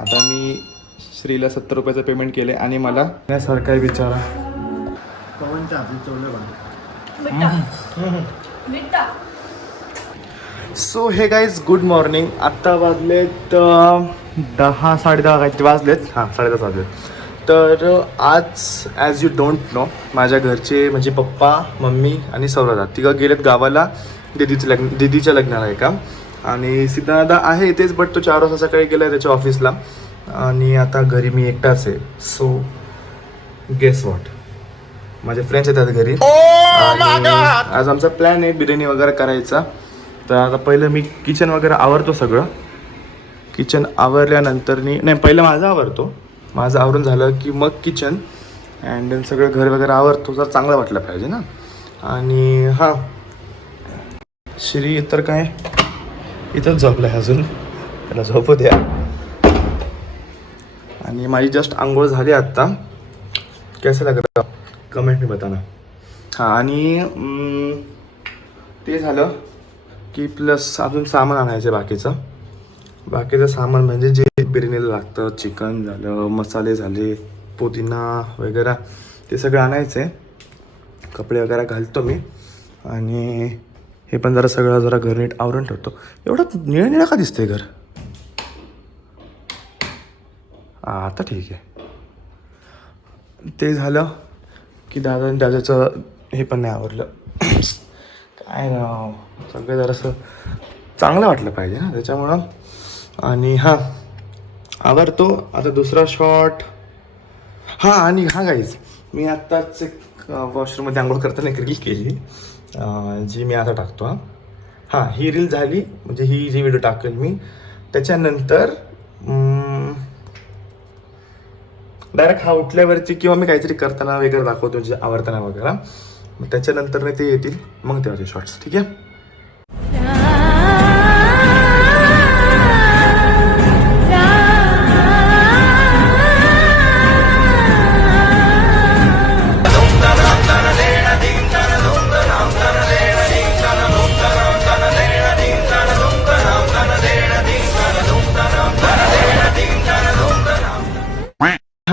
आता मी श्रीला 70 रुपयाचं पेमेंट केले आणि मला यासारखा विचारा पवनच्या हातून चवलं सो हे गाईज गुड मॉर्निंग. आत्ता वाजलेत 10 10:30 काहीतरी वाजलेत. 10:30 वाजलेत. तर आज ॲज यू डोंट नो माझ्या घरचे म्हणजे पप्पा मम्मी आणि सौरदा तिघं गेलेत गावाला दीदीच्या लग्नाला आहे का. आणि सिद्धार्थ आहे तेच, बट तो 4 वाजता सकाळी गेला आहे त्याच्या ऑफिसला आणि आता घरी मी एकटाच आहे. सो गेस वॉट, माझे फ्रेंड्स येतात घरी आणि आज आमचा प्लॅन आहे बिर्याणी वगैरे करायचा. तर आता पहिलं मी किचन वगैरे आवरतो सगळं. किचन आवरल्यानंतर नाही पहिलं माझं आवरून झालं की मग किचन अँड देन सगळं घर वगैरे आवरतो. जर चांगलं वाटलं पाहिजे ना. आणि हां श्री तर काय इथंच झोपलं आहे अजून, त्याला झोपू द्या. आणि माझी जस्ट आंघोळ झाली आत्ता. कसं लागतं कमेंट मी बताना. हां आणि ते झालं की प्लस अजून सामान आणायचं बाकीचं सामान म्हणजे जे बिर्याणीला लागतं. चिकन झालं, मसाले झाले, पुदिना वगैरे ते सगळं आणायचं आहे. कपडे वगैरे घालतो मी आणि हे पण जरा घर नीट आवरून ठेवतो. एवढं निळं का दिसतंय घर. आता ठीक आहे. ते झालं की दादाचं हे पण नाही आवरलं. काय ना सगळं जरासं चांगलं वाटलं पाहिजे ना त्याच्यामुळं. आणि हां आवरतो आता दुसरा शॉट. आणि गाईज मी आत्ताच एक वॉशरूममध्ये आंघोळ करताना एक रील केली जी मी आता टाकतो. ही रील झाली म्हणजे ही जी व्हिडिओ टाकेल मी त्याच्यानंतर डायरेक्ट उठल्यावरची किंवा मी काहीतरी करताना वगैरे दाखवतो जे आवडताना वगैरे. मग त्याच्यानंतर ते येतील मग तेव्हाचे शॉर्ट्स. ठीक आहे.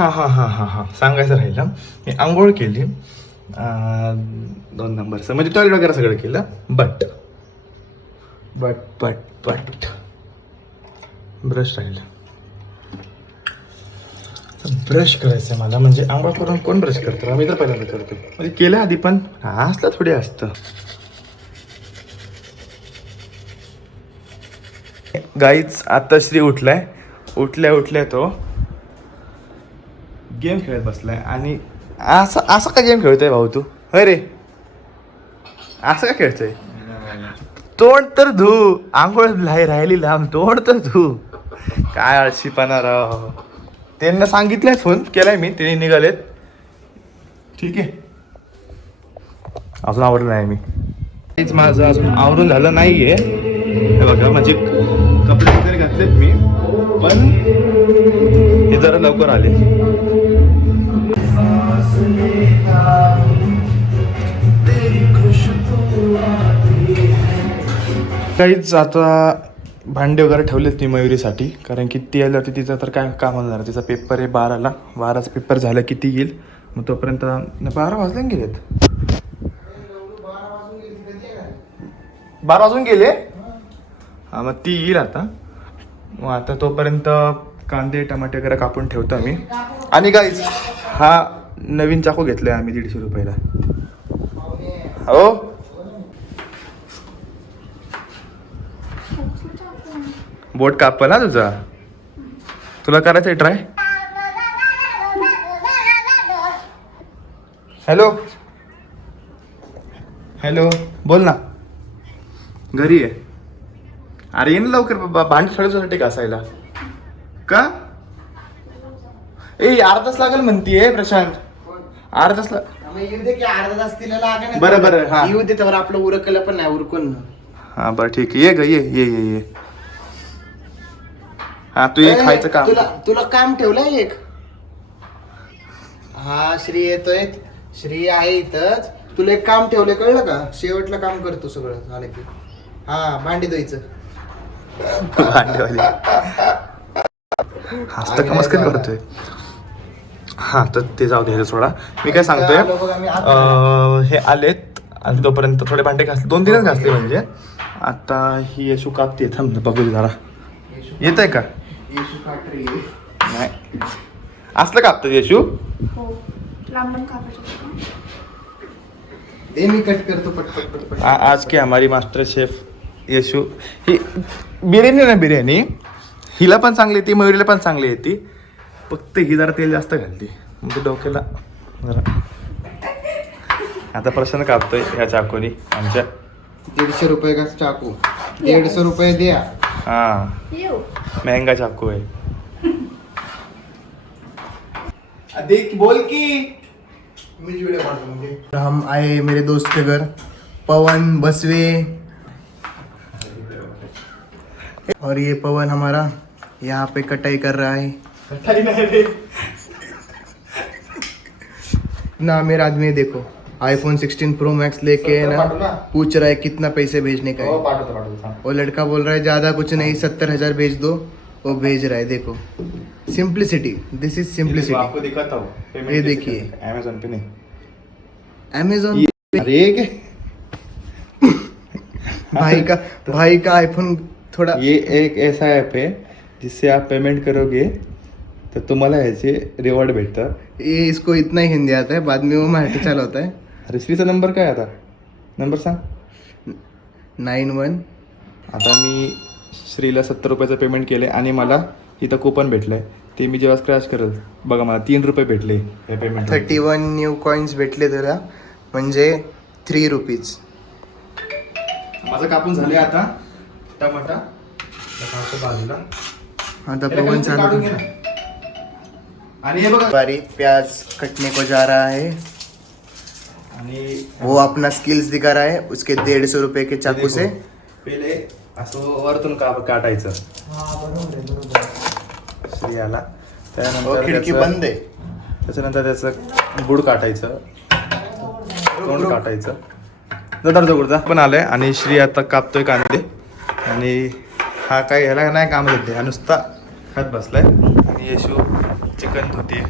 हा सांगायचं राहिलं. मी आंघोळ केली 2 नंबरचं म्हणजे टॉयलेट वगैरे सगळं केलं. बट ब्रश राहिलं. ब्रश करायचं मला म्हणजे आंघोळ करून कोण ब्रश करतं. मी तर पहिल्यांदा करतो म्हणजे केलं आधी पण असलं थोडी असतं. गाईच आता श्री उठल्या तो गेम खेळत बसलाय. आणि असं का गेम खेळतोय भाऊ तू. अरे असं का खेळतोय. तोंड तर धू. आंघोळ राहिली लांब, तोंड तर धू. काय आळशीपणा राव. त्यांना सांगितलंय, फोन केलाय मी, त्यांनी निघालेत. ठीक आहे. अजून आवरलं नाही मी. तेच माझं अजून आवरून झालं नाहीये. हे बघा म्हणजे कपडे वगैरे घातलेत मी पण हे जरा लवकर आले. काहीच आता भांडे वगैरे ठेवलेत मी मयुरीसाठी, कारण की ती आल्यावरती तिचं तर काय काम होणार. तिचा पेपर आहे 12ला. 12चा पेपर झाला की ती येईल. मग तोपर्यंत 12 वाजले गेलेत. 12 वाजून गेले. मग ती येईल आता. मग आता तोपर्यंत कांदे टमाटे वगैरे कापून ठेवतो मी. आणि गाईज नवीन चाकू घेतलाय आम्ही 150 रुपयाला. हो बोट कापल ना तुला करायचंय ट्राय. हॅलो बोल ना. घरी आहे. अरे येईन लवकर बाबा. भांडी ठेवण्यासाठी घासायला का. अर्धा तास लागेल म्हणतीये प्रशांत. अर्धा तास अर्धा तास तिला लागेल. बरं हा येऊ दे त्यावर आपलं उरकलं पण नाही उरकून. बरं ठीक आहे. ये तू ये खायचं काम. तुला काम ठेवलंय एक. श्री येतोय. श्री आहे इथंच. तुला एक काम ठेवलंय कळलं का. शेवटला काम करतो सगळं झालं की. भांडी धुवायचं. भांडेवाली हसतं का मस्करी करतोय. हा तर ते जाऊ दे सोडा. मी काय सांगतोय हे आलेत आणि तोपर्यंत थोडे भांडे घासले 2-3च घासले म्हणजे. आता ही येशू कापते थांब बघू जरा येत आहे का नाही असलं कापतात येशू. हो लांबून कापायचं. दे मी कट करतो पटपट पटपट. आज की हमारी मास्टर शेफ येशू ही बिर्याणी ना बिर्याणी हिला पण चांगली येते मयुरीला पण चांगली येते फक्त ही जरा तेल जास्त घालते म्हणजे डोक्याला जरा. आता प्रश्न कापतोय ह्या चाकूनी आमच्या 150 रुपये का चाकू 150 रुपये द्या. हा येऊ महंगा चाकू आहे. देख बोल की मी वीडियो पाठवूँ मुझे. हम आए मेरे दोस्त के घर पवन बसवे और ये पवन हमारा यहाँ पे कटाई कर रहा है. ना मेरा आदमी देखो आईफोन 16 प्रो मैक्स लेके ना पूछ रहा है कितना पैसे भेजने का है. वो लड़का बोल रहा है ज्यादा कुछ नहीं 70,000 भेज दो. वो भेज रहा है देखो. Simplicity this is simplicity. आपको दिखाता हूँ ये देखिए अमेजोन पे नहीं अमेजोन. अरे भाई का आईफोन थोड़ा. ये एक ऐसा ऐप है जिससे आप पेमेंट करोगे तो तुम्हाला ह्याचे रिवॉर्ड भेटतात. ये इसको इतना ही हिंदी आता है बाद में वो मराठी चालू होता है. अरे श्रीचा नंबर काय आता नंबर सांग. 91. आता मी श्रीला 70 रुपयाचं पेमेंट केलं आणि मला इथं कुपन भेटलं आहे ते मी जेव्हा स्क्रॅच करेल बघा मला 3 रुपये भेटले हे पेमेंट. 31 न्यू कॉइन्स भेटले तुला म्हणजे 3 रुपीज. माझं कापून झाले आता टमाटा बाजूला. आता पवन चालू. आणि हे बघा बारी प्याज कटने को जा रहा है. आणि वो अपना स्किल्स दिखा रहा है उसके 150 रुपए के चाकू से. पहिले असं वरतून काटायचं श्री आला त्यानंतर खिडकी त्याचं- बंद आहे. त्याच्यानंतर त्याचं बुड काटायचं तोंड काटायचं दरदगुडचा पण आलंय. आणि श्री आता कापतोय कांदे आणि हा काय ह्याला नाही काम देते हा नुसता खात बसलाय. आणि येशू चिकन धुते.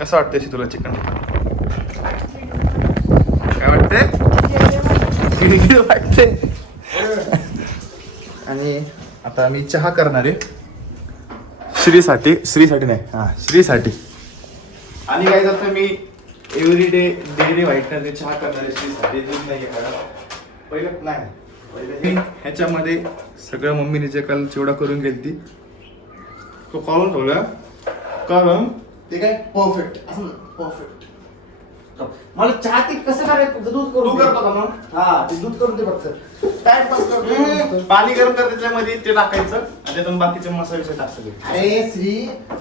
कसं वाटतं येशू तुला चिकन काय वाटते वाटते. आणि आता मी चहा करणार आहे श्रीसाठी नाही हां श्रीसाठी. आणि काय जातं मी एव्हरीडे डेली व्हाईटनरने चहा करणार आहे श्रीसाठी. दूध नाही आहे पहिलं नाही पहिले ह्याच्यामध्ये सगळं मम्मीने जे काल चिवडा करून गेली तो काढून ठेवला कारण ते काय परफेक्ट असं परफेक्ट. मला चहा ते कसं करायचं दूध तू करून करतो का मग हा ते दूध करून दे फक्त टाइमपास करतो. पाणी गरम कर त्याच्यामध्ये ते टाकायचं आणि त्यातून बाकीचे मसाले टाकायचे. अरे श्री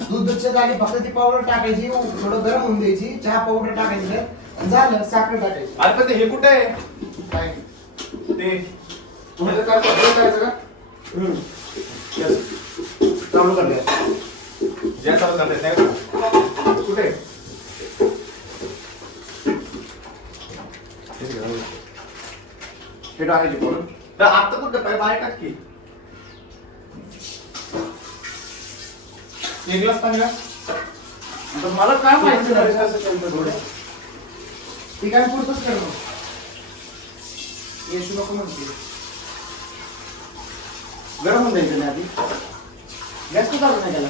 दूधच्या जागी फक्त ती पावडर टाकायची थोडं गरम होऊन द्यायची चहा पावडर टाकायची आणि झालं साखर टाकायची. अरे पण ते हे कुठे आहे काय ते तुम्हाला काय करायचं का चालू करते ज्या चालू करतात नाही का? कुठे हे टाकायचे करून तर आता कुठं काय बाहेर टाक की एक ग्लास पाणी का आता मला काय माहिती नाही कसं करतो थोडं. ती काय पुरतच कर मग. येशू नको म्हणते. गरम होऊन जायचं नाही आधी गॅस तर चालू नाही त्याला.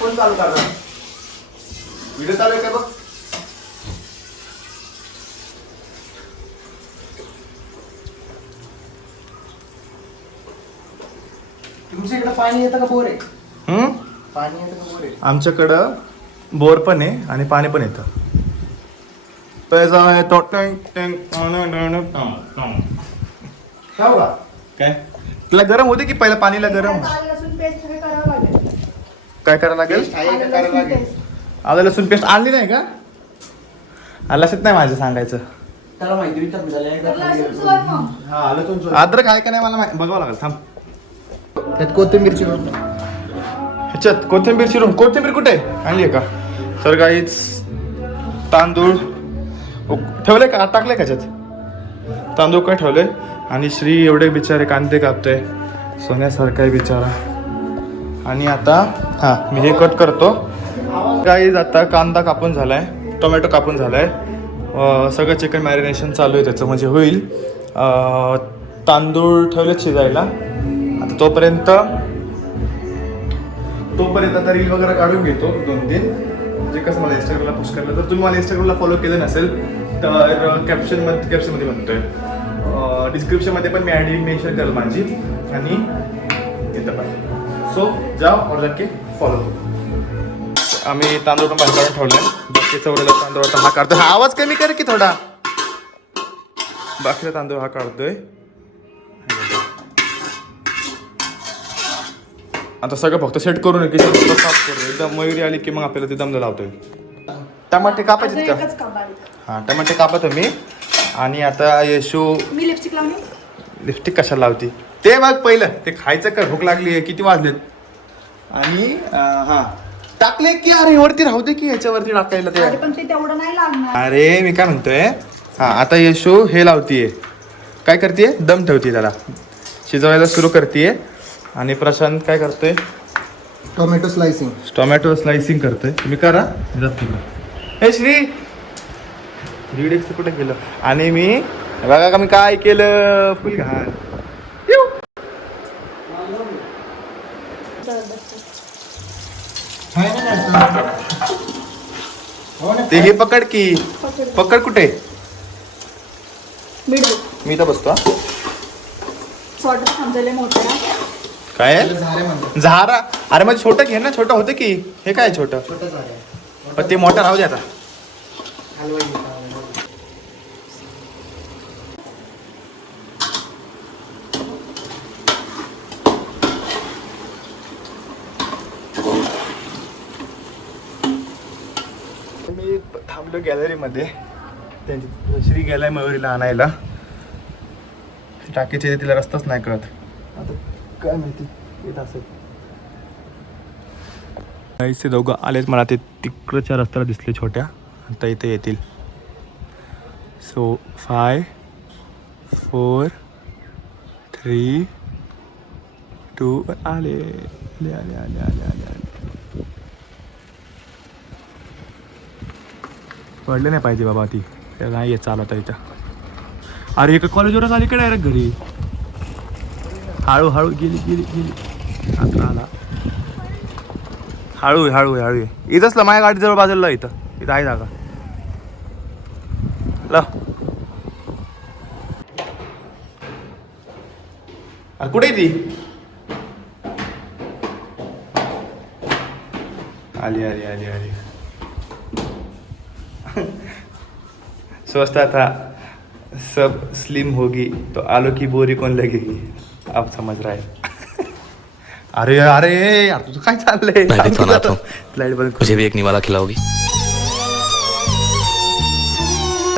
कोण चालू करणार व्हिडिओ चालू आहे का बघ. तुमच्या इकडे पाणी येतं का बोर आहे. पाणी येतं का बोर आहे. आमच्याकडं बोर पण आहे आणि पाणी पण येतं. पैसा येतो खाऊ का काय तुला गरम होते की पहिला पाणीला गरम आलं लसूण पेस्ट हे करावं लागेल. काय करायला लागेल. Paste आहे का आलं करावं लसूण लागेल. पेस्ट. आलं लसूण पेस्ट आणली नाही का लक्षात नाही माझं सांगायचं. त्याला माहिती विचार झालं तर लसूण सोल मग. हा आलं तुमचं अद्रक आहे का नाही मला बघावं लागेल थांब. त्यात कोथिंबीरची रोप. ह्याच्यात कोथिंबीर चिरून कोथिंबीर कुठे आणली आहे का. तर काहीच तांदूळ ठेवले का टाकले का ह्याच्यात तांदूळ काय ठेवले. आणि श्री एवढे बिचारे कांदे कापतोय सोन्यासारखा आहे बिचारा. आणि आता हां मी हे कट करतो. गाईज आता कांदा कापून झालाय, टोमॅटो कापून झालाय, सगळं चिकन मॅरिनेशन चालू आहे त्याचं, म्हणजे होईल. तांदूळ ठेवलेत शिजायला. आता तोपर्यंत आता रील वगैरे काढून घेतो 2-3. म्हणजे कसं मला इंस्टाग्रामला पोस्ट करलं, तर तुम्ही मला इंस्टाग्रामला फॉलो केलं नसेल तर कॅप्शनमध्ये म्हणतोय, डिस्क्रिप्शनमध्ये पण मी आयडी मेन्शन करेल माझी, आणि येतं पण. सो जाओ और जाके फॉलो. आम्ही तांदूळ पण बाहेर काढून ठेवलाय. बाकीचा उरलेला तांदूळ आता हा काढतोय. हा आवाज कमी कर की थोडा. बाकीचा तांदूळ हा काढतोय. आता सगळं फक्त सेट करून की साफ करू. एकदम मयुरी आली की मग आपल्याला ते दमला लावतोय. टमाटे कापायचे का? एकच काप बारीक. हां टमाटे कापा तुम्ही. आणि आता येशू मी लिपस्टिक लावली. लिपस्टिक कशाला लावती ते बघ पहिलं. ते खायचं का? भूक लागली आहे. किती वाजलेत? आणि हां टाकले की अरे वरती राहू दे की ह्याच्यावरती टाकायला ते. अरे पण ते तेवढं नाही लागणार. अरे मी काय म्हणतोय, हां आता येशू हे लावतीये, काय करते, दम ठेवते त्याला, शिजवायला सुरू करते. आणि प्रशांत काय करतोय, टोमॅटो स्लायसिंग करतोय. तुम्ही करा. हे श्री रीडेक्स कुठे गेलं. आणि मी बघा का मी काय केलं, फुल घाण. ते हे पकड की, पकड कुठे, मी तर बसतो. सॉर्ट समजले मोठ्या. काय झारा, अरे मग छोटं घे ना, छोटं होतं की. हे काय छोटं, पण ते मोठं राहू दे आता. मी थांबलो गॅलरीमध्ये. त्यांची श्री गेलाय मयुरीला आणायला. टाकीचे तिला रस्ताच नाही कळत. आता काय माहिती येत असेल. ते दोघं आलेत, मला ते तिकडच्या रस्त्याला दिसले छोट्या. आता इथे येतील. सो 5 4 3 2 आले आले आले आले आले आले आले. पडले नाही पाहिजे बाबा ती, त्याला नाही येत चालवता इथं. अरे एका कॉलेजवरच आली का डायरेक्ट घरी. हळूहळू गेली गेली गेली. आता आला. हळू हळू हळू. इथंच माझ्या गाडीजवळ बाजूला इथं इथं आहे जागा. अरे कुठे ती आली आली आली आली. सोचता था सब स्लिम होगी तो आलू की बोरी कौन लगेगी, अब समझ रहा है. अरे अरे यार तुझं काय चाललंय. लाईट बंद. मुझे भी एक निवाला खिलाओगी.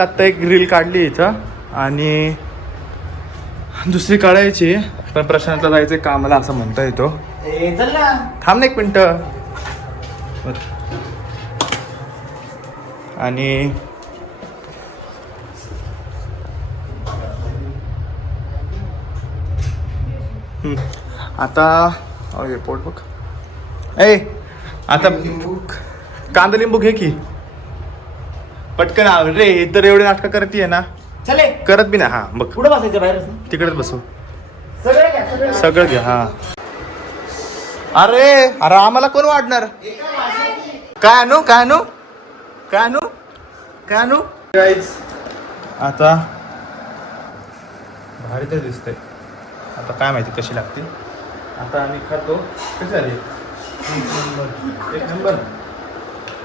आता एक रील काढली इथं आणि दुसरी काढायची, पण प्रशांतला जायचं कामाला असं म्हणता येतो. चल ना. थांब ना एक मिनटं. आणि आता अरे पोट बघ. ए आता कांदा लिंबू घे की पटकन. रे तर एवढे नाटकं करते ना. चले करत बी ना. हा बघ पुढे बसायचं बाहेर. तिकडेच बसू. सगळे घ्या सगळे. सगळं घे. हा अरे अरे आम्हाला कोण वाढणार. काय आणू काय आणू काय आणू काय आणू. आता भारी तर दिसतंय. आता काय माहिती कशी लागते. आता आम्ही खातो. कशी झाली. एक नंबर.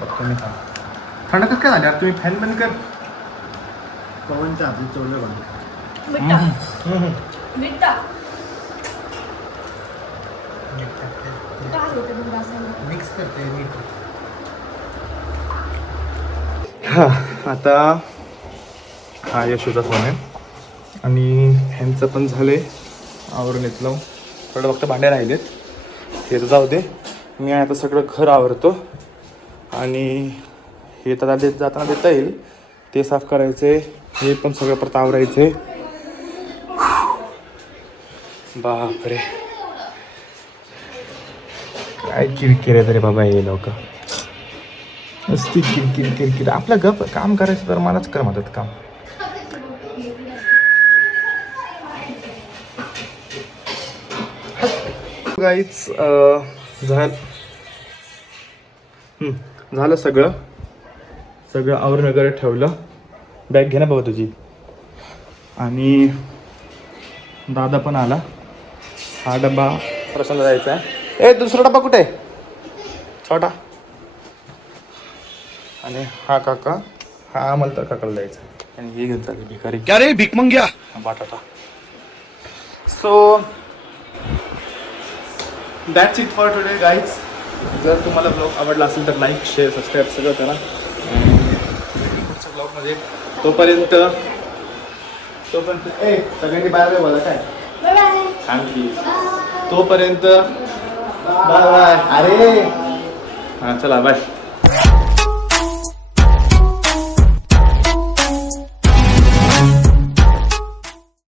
बघतो मी. थंड कसं काय झाली यार. तुम्ही फॅन बंद कर. पवनच्या हातात चोरलं बांधलं. मिक्स करते मीठ. हा आता हा यशोचा फोन आहे आणि ह्यांचं पण झालंय आवरून घेतलं. थोडं फक्त भांडे राहिलेत हे तर जाऊ दे. मी आता सगळं घर आवरतो आणि हे तर जाताना देता येईल. ते साफ करायचे. हे पण सगळं परत आवरायचे. बापरे काय किरकिर आहे तरी बाबा हे लोक नुसती किरकिर किरकिर. आपलं गप काम करायचं तर मलाच कर मदत काम. गाईच झालं सगळं आवरून वगैरे ठेवलं. बॅग घे ना बाबा तुझी. आणि दादा पण आला. हा डबा प्रश्नाला जायचा आहे. ए दुसरा डबा कुठे आहे छोटा. आणि हा काका हा मला तर काकाला द्यायचा. आणि हे घेऊन चालले भिकारी. क्या रे भीक मंग्या. बटाटा. So that's it for today guys. जर तुम्हाला ब्लॉग आवडला असेल तर लाईक शेअर सबस्क्राईब सगळं करा. पुढच्या ब्लॉगमध्ये तोपर्यंत सगळ्यांनी बाय बाय बोला काय सांग. तोपर्यंत बाय बाय. अरे हां चला बाय.